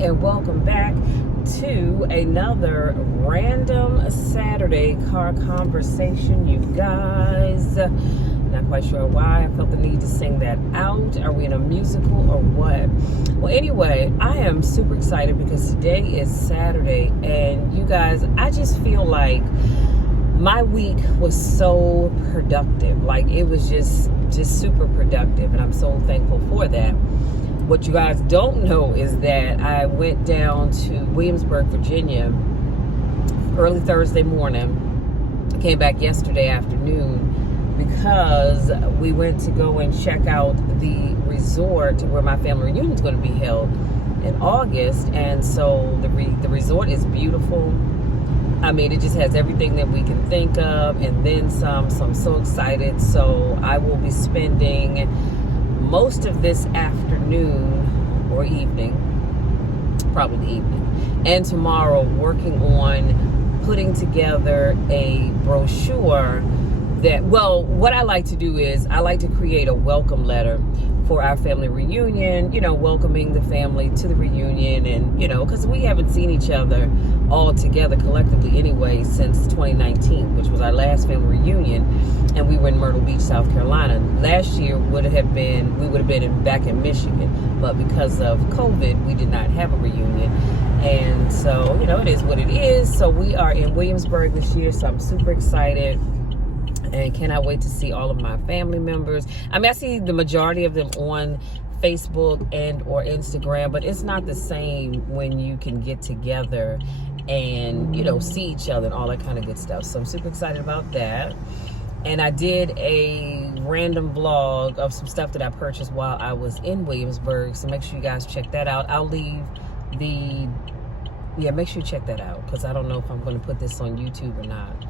and welcome back to another random Saturday car conversation, you guys. Not quite sure why I felt the need to sing that out. Are we in a musical or what? Well, anyway, I am super excited because today is Saturday, and you guys, I just feel like my week was so productive. Like, it was just super productive, and I'm so thankful for that. What you guys don't know is that I went down to Williamsburg, Virginia early Thursday morning. I came back yesterday afternoon because we went to go and check out the resort where my family reunion is going to be held in August. And so the resort is beautiful. I mean, it just has everything that we can think of and then some. So I'm so excited. So I will be spending most of this afternoon or evening, probably the evening, and tomorrow working on putting together a brochure that, well, what I like to do is I like to create a welcome letter for our family reunion, welcoming the family to the reunion, and, because we haven't seen each other all together collectively anyway since 2019, which was our last family reunion, and we were in Myrtle Beach, South Carolina. Last year we would have been back in Michigan, but because of COVID, we did not have a reunion. And so, it is what it is. So we are in Williamsburg this year, so I'm super excited. And cannot wait to see all of my family members. I mean, I see the majority of them on Facebook and or Instagram, but it's not the same when you can get together and, see each other and all that kind of good stuff. So I'm super excited about that. And I did a random vlog of some stuff that I purchased while I was in Williamsburg. So make sure you guys check that out. I'll leave make sure you check that out, because I don't know if I'm going to put this on YouTube or not.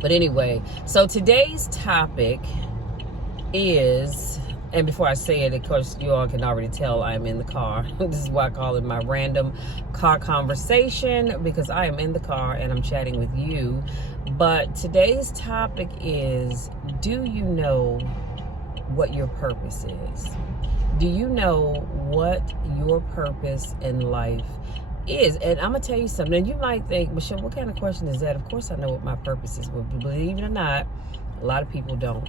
But anyway, so today's topic is, and before I say it, of course, you all can already tell I'm in the car. This is why I call it my random car conversation, because I am in the car and I'm chatting with you. But today's topic is, do you know what your purpose is? Do you know what your purpose in life is? And I'm gonna tell you something. And you might think, Michelle, what kind of question is that? Of course I know what my purpose is, but believe it or not, a lot of people don't.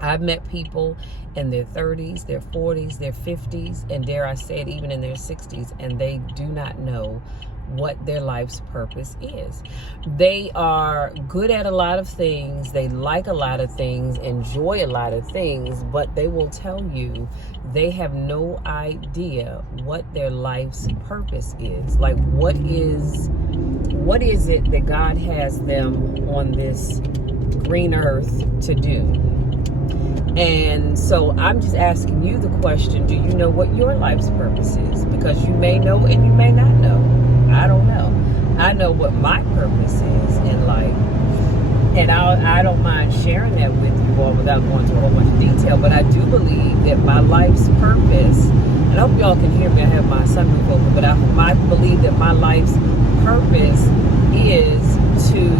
I've met people in their 30s, their 40s, their 50s, and dare I say it, even in their 60s, and they do not know what their life's purpose is. They are good at a lot of things, they like a lot of things, enjoy a lot of things, but they will tell you they have no idea what their life's purpose is. Like, what is it that God has them on this green earth to do? And so I'm just asking you the question, do you know what your life's purpose is? Because you may know and you may not know. I don't know. I know what my purpose is in life. And I don't mind sharing that with you all without going into a whole bunch of detail. But I do believe that my life's purpose, and I hope y'all can hear me, I have my sunroof open, but I believe that my life's purpose is to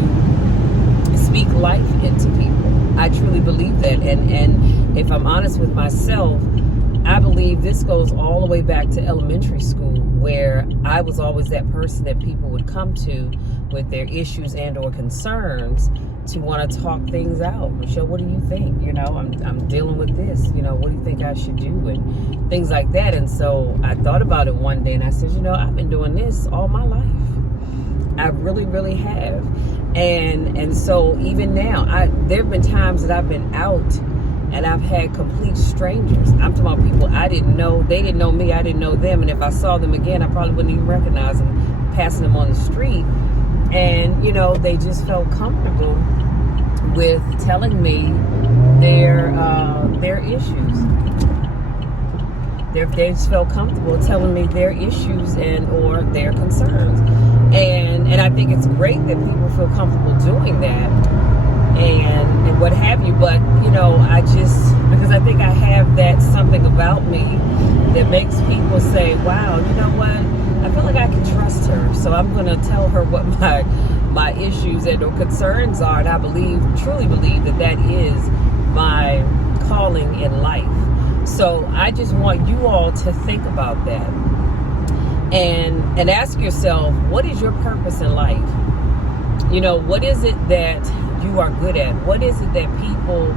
speak life into people. I truly believe that. And if I'm honest with myself, I believe this goes all the way back to elementary school, where I was always that person that people would come to with their issues and or concerns to want to talk things out. Michelle, what do you think? I'm dealing with this. What do you think I should do? And things like that. And so I thought about it one day and I said, I've been doing this all my life. I really, really have. And so even now, there have been times that I've been out and I've had complete strangers. I'm talking about people I didn't know. They didn't know me. I didn't know them. And if I saw them again, I probably wouldn't even recognize them, passing them on the street. And, they just felt comfortable with telling me their issues. They just felt comfortable telling me their issues and or their concerns. And I think it's great that people feel comfortable doing that and what have you. But, because I think I have that something about me that makes people say, wow, you know what? I feel like I can trust her. So I'm going to tell her what my issues and or concerns are. And I truly believe that is my calling in life. So I just want you all to think about that. and ask yourself, what is your purpose in life? You know, what is it that you are good at? What is it that people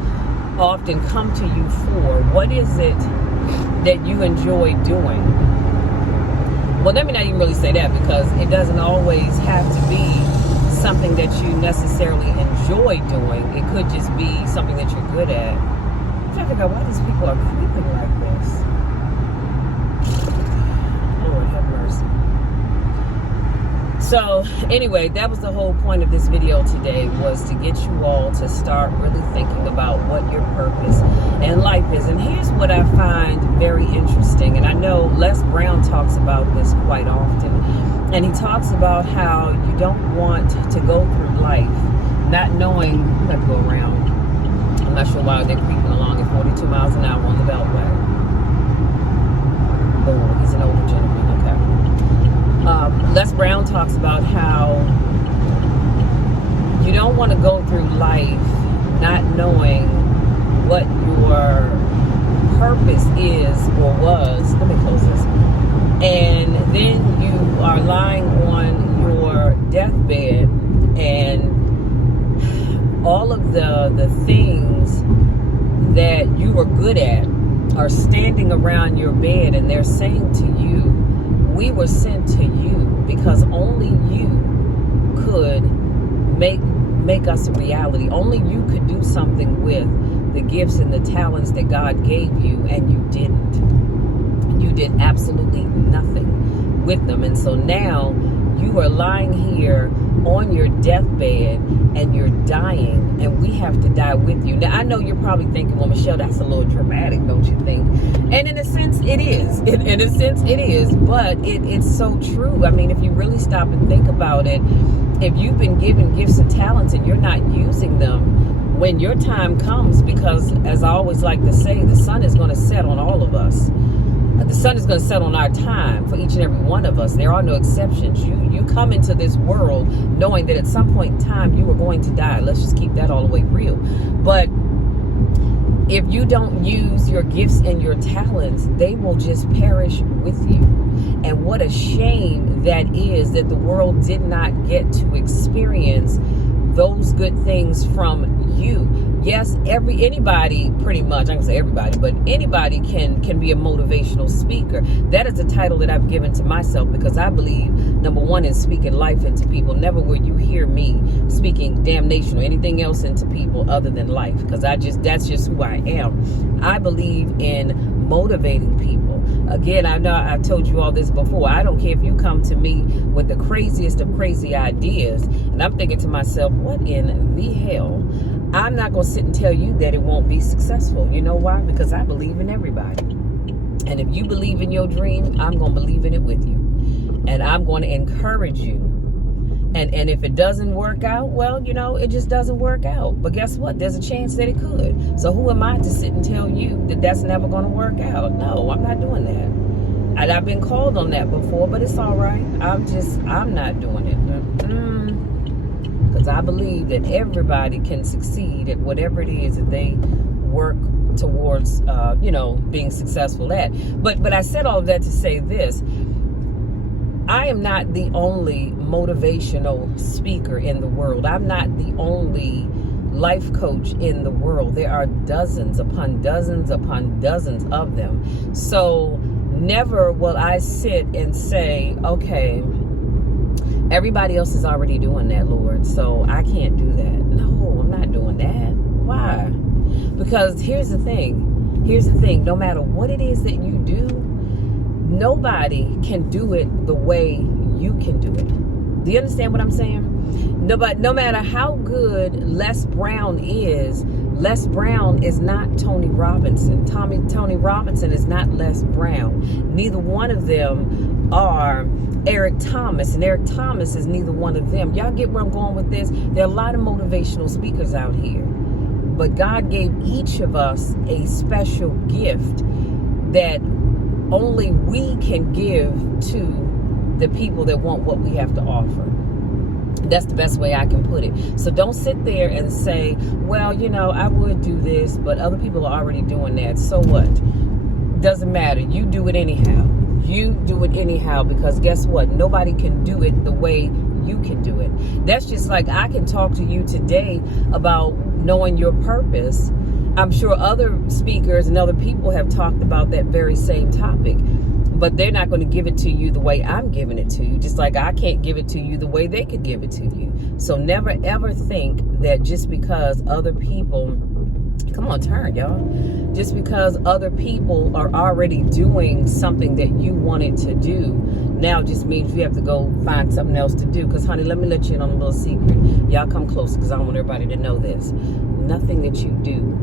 often come to you for? What is it that you enjoy doing? Well, let me not even really say that, because it doesn't always have to be something that you necessarily enjoy doing. It could just be something that you're good at. I'm trying to figure out why these people are creeping like this. Lord have mercy. So anyway, that was the whole point of this video today, was to get you all to start really thinking about what your purpose in life is. And here's what I find very interesting. And I know Les Brown talks about this quite often. And he talks about how you don't want to go through life not knowing, I'm going to go around. I'm not sure why they're creeping along at 42 miles an hour on the Beltway. Oh, he's an older gentleman. Les Brown talks about how you don't want to go through life not knowing what your purpose is or was. Let me close this. And then you are lying on your deathbed, and all of the things that you were good at are standing around your bed, and they're saying to you, we were sent to you because only you could make us a reality. Only you could do something with the gifts and the talents that God gave you, and you didn't. You did absolutely nothing with them. And so now you are lying here on your deathbed and you're dying, and we have to die with you. Now, I know you're probably thinking, well, Michelle, that's a little dramatic, don't you think? And in a sense, it is. In a sense, it is. But it's so true. I mean, if you really stop and think about it, if you've been given gifts and talents and you're not using them, when your time comes, because as I always like to say, the sun is going to set on all of us. The sun is going to set on our time for each and every one of us. There are no exceptions. You come into this world knowing that at some point in time you are going to die. Let's just keep that all the way real. But if you don't use your gifts and your talents, they will just perish with you. And what a shame that is, that the world did not get to experience those good things from you. Yes, anybody, pretty much, I can say everybody, but anybody can be a motivational speaker. That is a title that I've given to myself, because I believe, number one, in speaking life into people. Never will you hear me speaking damnation or anything else into people other than life, because that's just who I am. I believe in motivating people. Again, I know I've told you all this before. I don't care if you come to me with the craziest of crazy ideas, and I'm thinking to myself, what in the hell? I'm not going to sit and tell you that it won't be successful. You know why? Because I believe in everybody. And if you believe in your dream, I'm going to believe in it with you. And I'm going to encourage you. And if it doesn't work out, well, you know, it just doesn't work out. But guess what? There's a chance that it could. So who am I to sit and tell you that that's never going to work out? No, I'm not doing that. And I've been called on that before, but it's all right. I'm not doing it. Because I believe that everybody can succeed at whatever it is that they work towards, being successful at. But I said all of that to say this. I am not the only motivational speaker in the world. I'm not the only life coach in the world. There are dozens upon dozens upon dozens of them. So never will I sit and say, okay, everybody else is already doing that, Lord, so I can't do that. No, I'm not doing that. Why? Because here's the thing. No matter what it is that you do, nobody can do it the way you can do it. Do you understand what I'm saying? No matter how good Les Brown is not Tony Robinson. Tony Robinson is not Les Brown. Neither one of them are Eric Thomas, and Eric Thomas is neither one of them. Y'all get where I'm going with this? There are a lot of motivational speakers out here, but God gave each of us a special gift that only we can give to the people that want what we have to offer. That's the best way I can put it. So don't sit there and say, well, I would do this, but other people are already doing that. So what? Doesn't matter. You do it anyhow. you do it anyhow, because guess what? Nobody can do it the way you can do it. That's just like I can talk to you today about knowing your purpose. I'm sure other speakers and other people have talked about that very same topic, but they're not going to give it to you the way I'm giving it to you, just like I can't give it to you the way they could give it to you. So never ever think that just because other people, come on, turn, y'all. Just because other people are already doing something that you wanted to do, now just means you have to go find something else to do. Because, honey, let me let you in on a little secret. Y'all come close, because I want everybody to know this. Nothing that you do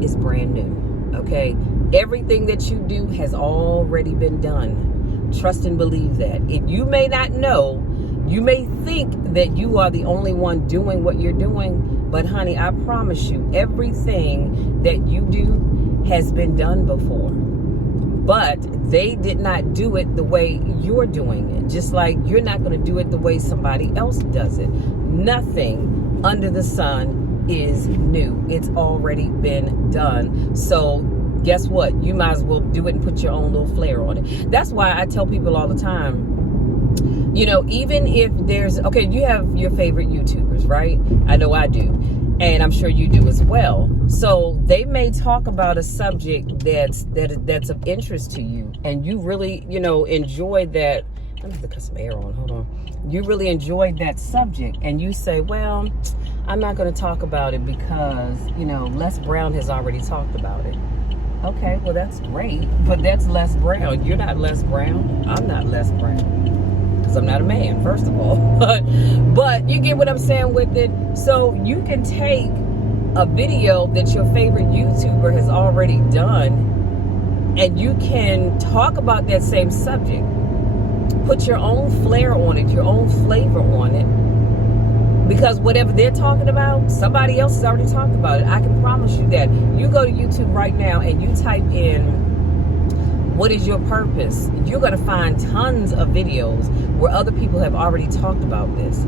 is brand new, okay? Everything that you do has already been done. Trust and believe that. If you may not know, you may think that you are the only one doing what you're doing, but honey, I promise you, everything that you do has been done before. But they did not do it the way you're doing it. Just like you're not going to do it the way somebody else does it. Nothing under the sun is new. It's already been done. So guess what? You might as well do it and put your own little flair on it. That's why I tell people all the time, you know, even if there's, okay, you have your favorite YouTubers, right? I know I do. And I'm sure you do as well. So they may talk about a subject that's of interest to you, and you really, you know, enjoy that. I'm gonna have to cut some air on, hold on. You really enjoyed that subject, and you say, well, I'm not gonna talk about it because, you know, Les Brown has already talked about it. Okay, well, that's great, but that's Les Brown. You're not Les Brown. I'm not Les Brown, because I'm not a man, first of all. But you get what I'm saying with it. So you can take a video that your favorite YouTuber has already done, and you can talk about that same subject. Put your own flair on it, your own flavor on it. Because whatever they're talking about, somebody else has already talked about it. I can promise you that. You go to YouTube right now and you type in, what is your purpose? You're going to find tons of videos where other people have already talked about this.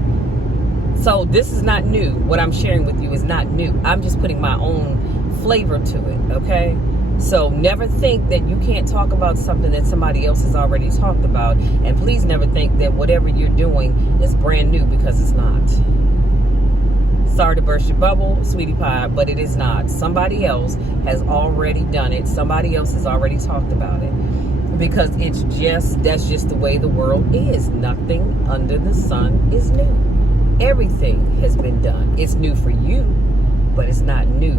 So this is not new. What I'm sharing with you is not new. I'm just putting my own flavor to it, okay? So never think that you can't talk about something that somebody else has already talked about. And please never think that whatever you're doing is brand new, because it's not. Sorry to burst your bubble, sweetie pie, but it is not. Somebody else has already done it. Somebody else has already talked about it. Because it's just, that's just the way the world is. Nothing under the sun is new. Everything has been done. It's new for you, but it's not new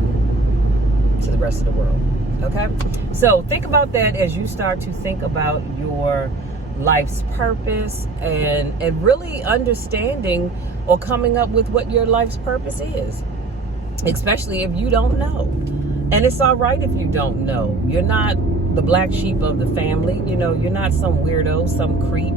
to the rest of the world. Okay? So think about that as you start to think about your life's purpose and really understanding or coming up with what your life's purpose is, especially if you don't know. And it's all right if you don't know. You're not the black sheep of the family. You know, you're not some weirdo, some creep,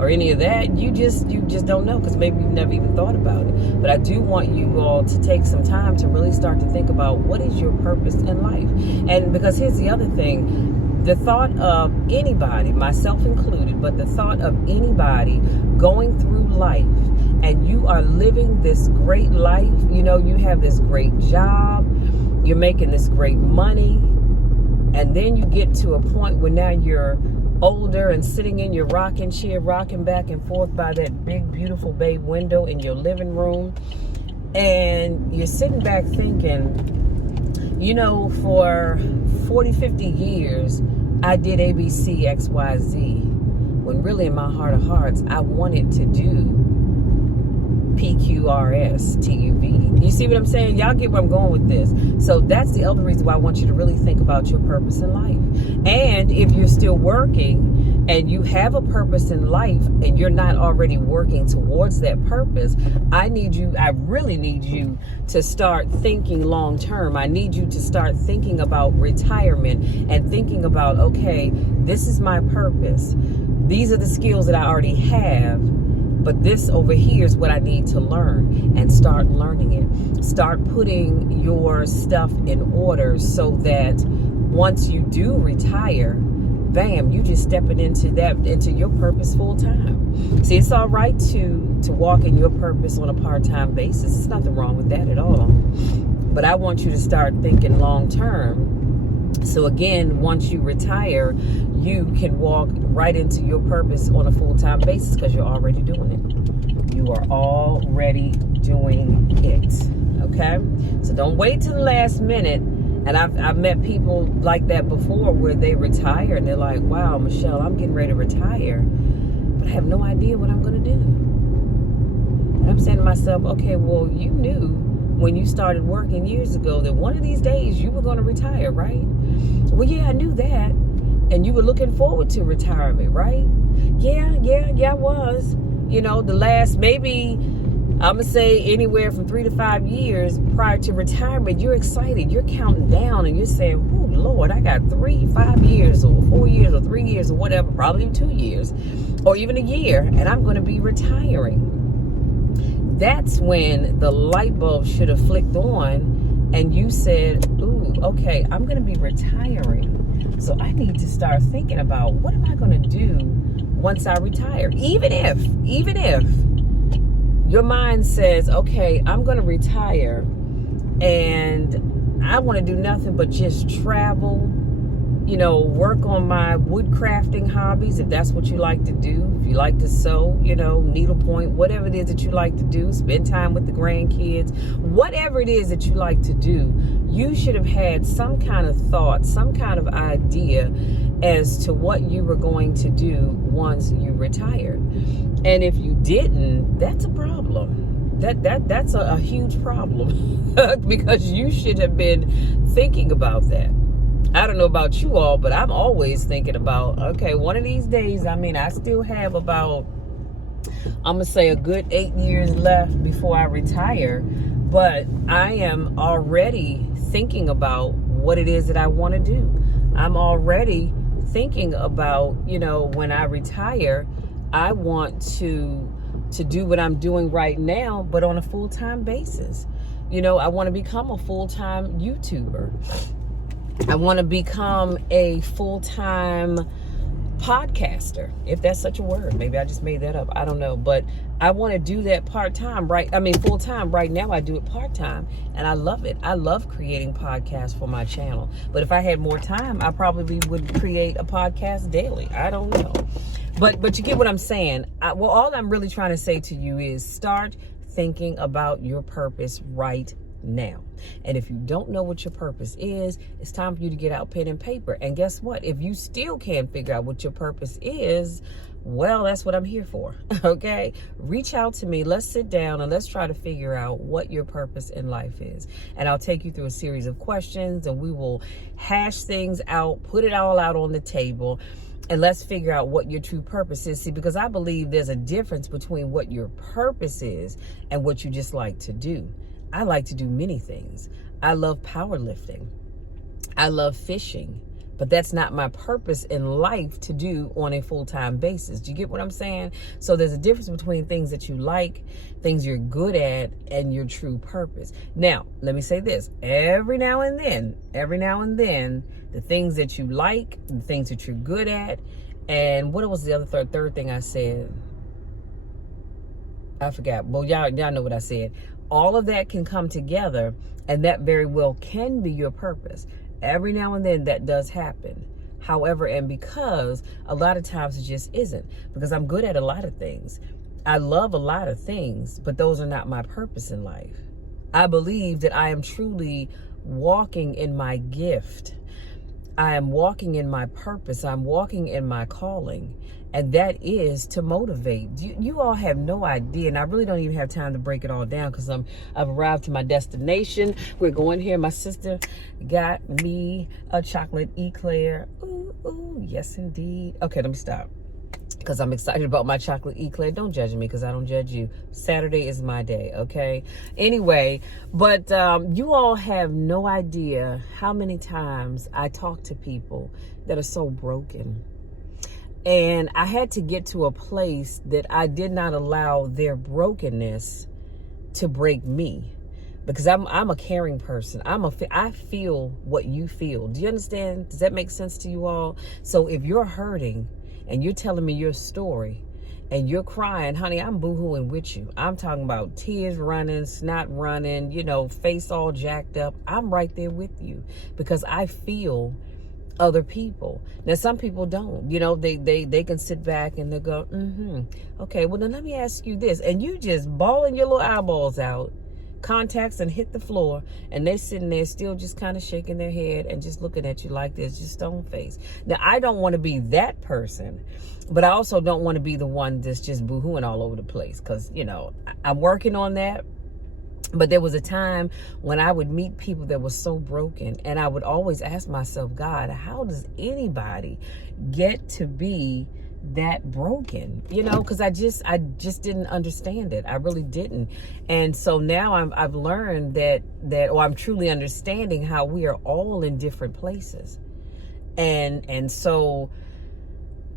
or any of that. You just don't know, because maybe you've never even thought about it. But I do want you all to take some time to really start to think about, what is your purpose in life? And because here's the other thing, the thought of anybody, myself included, but the thought of anybody going through life and you are living this great life, you know, you have this great job, you're making this great money, and then you get to a point where now you're older and sitting in your rocking chair, rocking back and forth by that big, beautiful bay window in your living room, and you're sitting back thinking, you know, for 40, 50 years, I did ABC, XYZ, when really in my heart of hearts, I wanted to do PQRS, TUV. You see what I'm saying? Y'all get where I'm going with this. So that's the other reason why I want you to really think about your purpose in life. And if you're still working and you have a purpose in life and you're not already working towards that purpose, I really need you to start thinking long term. I need you to start thinking about retirement and thinking about, okay, this is my purpose. These are the skills that I already have. But this over here is what I need to learn, and start learning it. Start putting your stuff in order so that once you do retire, bam, you just stepping into your purpose full time. See, it's all right to walk in your purpose on a part-time basis. There's nothing wrong with that at all. But I want you to start thinking long term So again, once you retire, you can walk right into your purpose on a full-time basis because you're already doing it. You are already doing it, okay? So don't wait till the last minute. And I've met people like that before where they retire and they're like, wow, Michelle, I'm getting ready to retire, but I have no idea what I'm going to do. And I'm saying to myself, okay, well, you knew when you started working years ago that one of these days you were going to retire, right? Well, yeah, I knew that. And you were looking forward to retirement, right? Yeah, I was. You know, the last, maybe, I'm going to say anywhere from 3 to 5 years prior to retirement, you're excited. You're counting down and you're saying, oh, Lord, I got 3, 5 years or 4 years or 3 years or whatever, probably 2 years or even a year, and I'm going to be retiring. That's when the light bulb should have flicked on and you said, ooh, okay, I'm going to be retiring. So I need to start thinking about what am I going to do once I retire? Even if your mind says, okay, I'm going to retire and I want to do nothing but just travel, you know, work on my wood crafting hobbies, if that's what you like to do. If you like to sew, you know, needlepoint, whatever it is that you like to do, spend time with the grandkids, whatever it is that you like to do, you should have had some kind of thought, some kind of idea as to what you were going to do once you retired. And if you didn't, that's a problem. That's a huge problem because you should have been thinking about that. I don't know about you all, but I'm always thinking about, okay, one of these days, I mean, I still have about, I'm going to say a good 8 years left before I retire, but I am already thinking about what it is that I want to do. I'm already thinking about, you know, when I retire, I want to do what I'm doing right now, but on a full-time basis. You know, I want to become a full-time YouTuber. I want to become a full-time podcaster, if that's such a word. Maybe I just made that up. I don't know. But I want to do that part-time, right? I mean, full-time. Right now, I do it part-time, and I love it. I love creating podcasts for my channel. But if I had more time, I probably would create a podcast daily. I don't know. But you get what I'm saying. Well, all I'm really trying to say to you is start thinking about your purpose right now. And if you don't know what your purpose is, it's time for you to get out pen and paper. And guess what? If you still can't figure out what your purpose is, well, that's what I'm here for. Okay? Reach out to me. Let's sit down and let's try to figure out what your purpose in life is. And I'll take you through a series of questions and we will hash things out, put it all out on the table. And let's figure out what your true purpose is. See, because I believe there's a difference between what your purpose is and what you just like to do. I like to do many things. I love powerlifting. I love fishing. But that's not my purpose in life to do on a full-time basis. Do you get what I'm saying? So there's a difference between things that you like, things you're good at, and your true purpose. Now, let me say this. Every now and then, the things that you like, the things that you're good at, and what was the other third thing I said? I forgot. Well, y'all know what I said. All of that can come together, and that very well can be your purpose. Every now and then that does happen. However, and because a lot of times it just isn't, because I'm good at a lot of things. I love a lot of things, but those are not my purpose in life. I believe that I am truly walking in my gift. I am walking in my purpose. I'm walking in my calling. And that is to motivate. You all have no idea. And I really don't even have time to break it all down because I've arrived to my destination. We're going here. My sister got me a chocolate eclair. Ooh, yes, indeed. Okay, let me stop because I'm excited about my chocolate eclair. Don't judge me because I don't judge you. Saturday is my day, okay? Anyway, but you all have no idea how many times I talk to people that are so broken. And I had to get to a place that I did not allow their brokenness to break me, because I'm a caring person. I feel what you feel. Do you understand? Does that make sense to you all? So if you're hurting and you're telling me your story and you're crying, honey, I'm boo-hooing with you. I'm talking about tears running, snot running, face all jacked up. I'm right there with you because I feel other people. Now, some people don't. You know, they can sit back and they go, okay, well, then let me ask you this. And you just bawling your little eyeballs out, contacts and hit the floor, and they're sitting there still just kind of shaking their head and just looking at you like this, just stone face. Now, I don't want to be that person, but I also don't want to be the one that's just boo-hooing all over the place, because, you know, I'm working on that. But there was a time when I would meet people that were so broken, and I would always ask myself, God, how does anybody get to be that broken? You know, because I just didn't understand it. I really didn't. And so now I've learned that or I'm truly understanding how we are all in different places. And so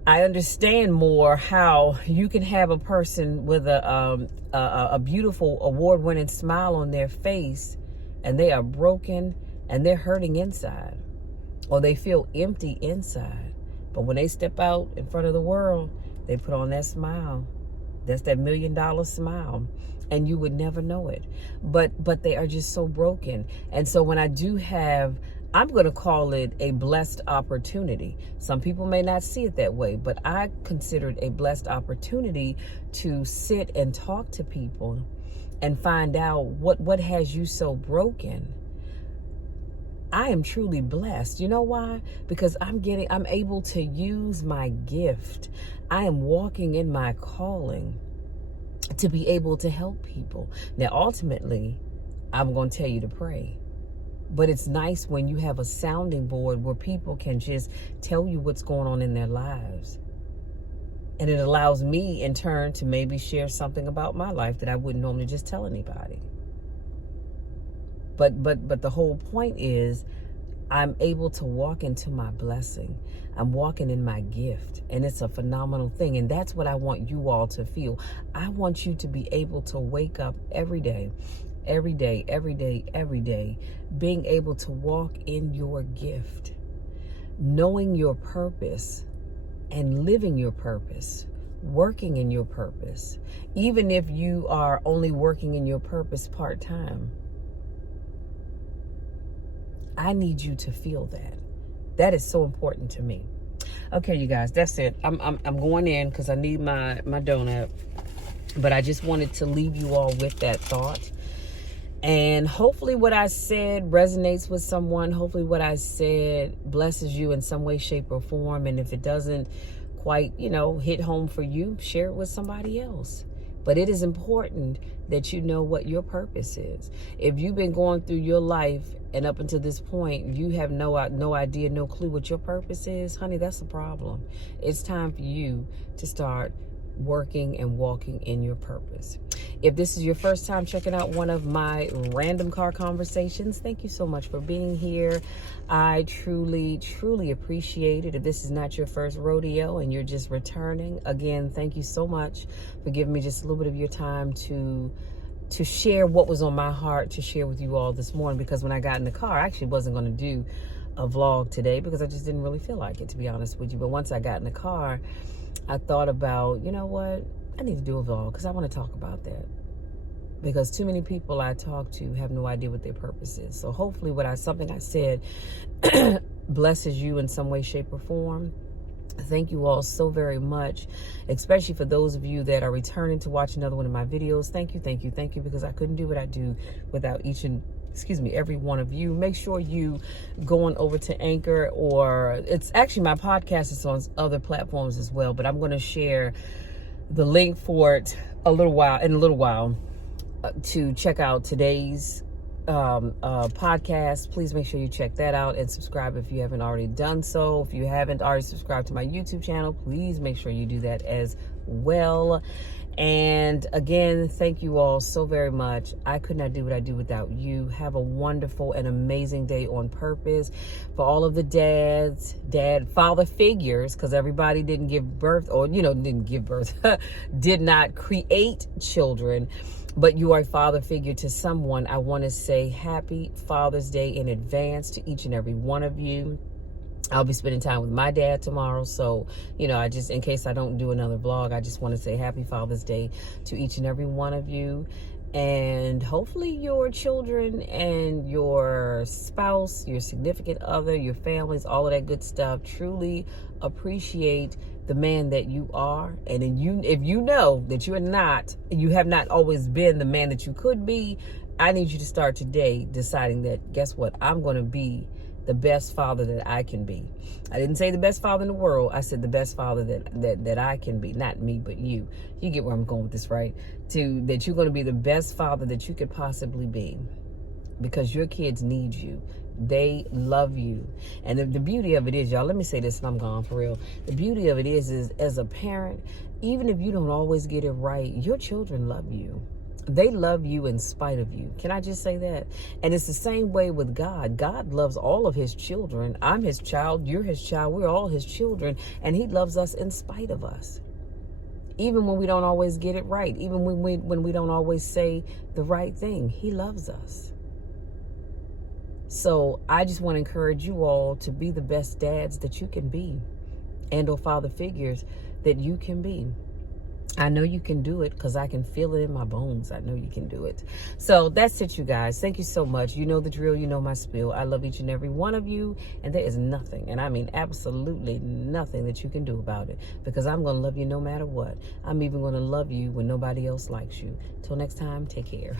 I understand more how you can have a person with a beautiful award-winning smile on their face, and they are broken and they're hurting inside, or they feel empty inside. But when they step out in front of the world, they put on that smile. That's that $1 million smile, and you would never know it. But they are just so broken. And so when I do have, I'm going to call it a blessed opportunity. Some people may not see it that way, but I consider it a blessed opportunity to sit and talk to people and find out what has you so broken. I am truly blessed. You know why? Because I'm able to use my gift. I am walking in my calling to be able to help people. Now, ultimately, I'm going to tell you to pray. But it's nice when you have a sounding board where people can just tell you what's going on in their lives. And it allows me, in turn, to maybe share something about my life that I wouldn't normally just tell anybody. But the whole point is, I'm able to walk into my blessing. I'm walking in my gift, and it's a phenomenal thing. And that's what I want you all to feel. I want you to be able to wake up every day, being able to walk in your gift, knowing your purpose and living your purpose, working in your purpose, even if you are only working in your purpose part-time. I need you to feel that. That is so important to me. Okay, you guys, that's it. I'm going in because I need my donut. But I just wanted to leave you all with that thought. And hopefully what I said resonates with someone. Hopefully what I said blesses you in some way, shape, or form. And if it doesn't quite, hit home for you, share it with somebody else. But it is important that you know what your purpose is. If you've been going through your life and up until this point, you have no idea, no clue what your purpose is, honey, that's a problem. It's time for you to start working and walking in your purpose. If this is your first time checking out one of my random car conversations, thank you so much for being here. I truly, truly appreciate it. If this is not your first rodeo and you're just returning, again, thank you so much for giving me just a little bit of your time to share what was on my heart to share with you all this morning. Because when I got in the car, I actually wasn't going to do a vlog today because I just didn't really feel like it, to be honest with you. But once I got in the car, I thought about, you know what? I need to do a vlog because I want to talk about that. Because too many people I talk to have no idea what their purpose is. So hopefully something I said blesses you in some way, shape, or form. Thank you all so very much, especially for those of you that are returning to watch another one of my videos. Thank you, because I couldn't do what I do without every one of you. Make sure you go on over to Anchor, or it's actually my podcast is on other platforms as well, but I'm going to share the link for it in a little while to check out today's podcast. Please make sure you check that out and subscribe if you haven't already done so. If you haven't already subscribed to my YouTube channel, please make sure you do that as well. And again, thank you all so very much. I could not do what I do without you. Have a wonderful and amazing day on purpose. For all of the father figures, because everybody didn't give birth, or did not create children, but you are a father figure to someone. I want to say happy Father's Day in advance to each and every one of you. I'll be spending time with my dad tomorrow. So, in case I don't do another vlog, I just want to say happy Father's Day to each and every one of you. And hopefully your children and your spouse, your significant other, your families, all of that good stuff truly appreciate the man that you are. And if you know that you have not always been the man that you could be, I need you to start today deciding that, guess what? I'm going to be the best father that I can be. I didn't say the best father in the world. I said the best father that I can be. Not me, but you. You get where I'm going with this, right? That you're going to be the best father that you could possibly be, because your kids need you. They love you. And the beauty of it is, y'all, let me say this and I'm gone for real. The beauty of it is as a parent, even if you don't always get it right, your children love you. They love you in spite of you. Can I just say that? And it's the same way with God. God loves all of his children. I'm his child. You're his child. We're all his children. And he loves us in spite of us. Even when we don't always get it right. Even when we don't always say the right thing. He loves us. So I just want to encourage you all to be the best dads that you can be. And or father figures that you can be. I know you can do it because I can feel it in my bones. I know you can do it. So that's it, you guys. Thank you so much. You know the drill. You know my spiel. I love each and every one of you. And there is nothing, and I mean absolutely nothing that you can do about it, because I'm going to love you no matter what. I'm even going to love you when nobody else likes you. Till next time, take care.